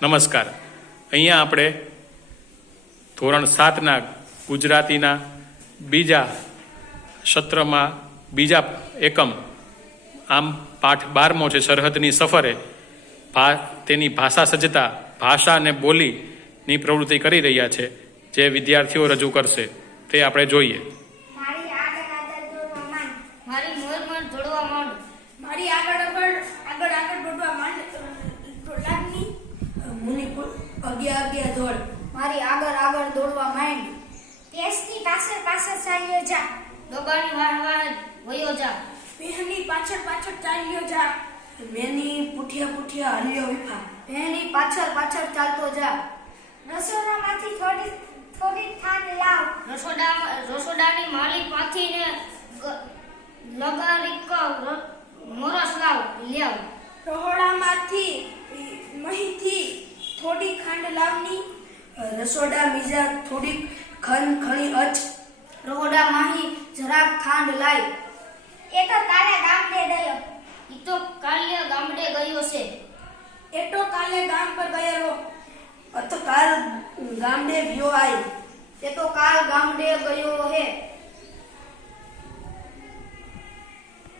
નમસ્કાર. અહીંયા આપણે ધોરણ સાતના ગુજરાતીના બીજા સત્રમાં બીજા એકમ, આમ પાઠ બારમો છે સરહદની સફરે, ભા, તેની ભાષા સજ્જતા ભાષા અને બોલીની પ્રવૃત્તિ કરી રહ્યા છે, જે વિદ્યાર્થીઓ રજૂ કરશે, તે આપણે જોઈએ. મારી આગળ દોડવા માંડ. મારી મોર મોર દોડવા માંડ મારી આગળ આગળ આગળ આગળ દોડવા માંડ લાગની મુનિ અગ્યા અગ્યા દોડ. મારી આગળ આગળ દોડવા માંડ. ટેસ્ટની પાછળ પાછળ ચાલ્યો જા. ડોબાની વાહ વાહ વયો જા. પહેની પાછળ પાછળ ચાલ્યો જા. મેની પુઠિયા પુઠિયા હલ્યો વિફા. બેની પાછળ પાછળ ચાલતો જા. રસોડામાંથી થોડી થોડી થાન લાવ. રસોડા રસોડાની માલિક ને લગાડી થોડી ખાંડ લાવની રસોડા બીજા થોડી ખન ખણી અચ. રોડા માહી જરાક ખાંડ લાઈ એ તો કાલે ગામડે ગયો. ઈ તો કાલે ગામડે ગયો છે. એટો કાલે ગામ પર ગયેલો. અતો કાલ ગામડે ગયો આય. કાલ ગામડે ગયો હે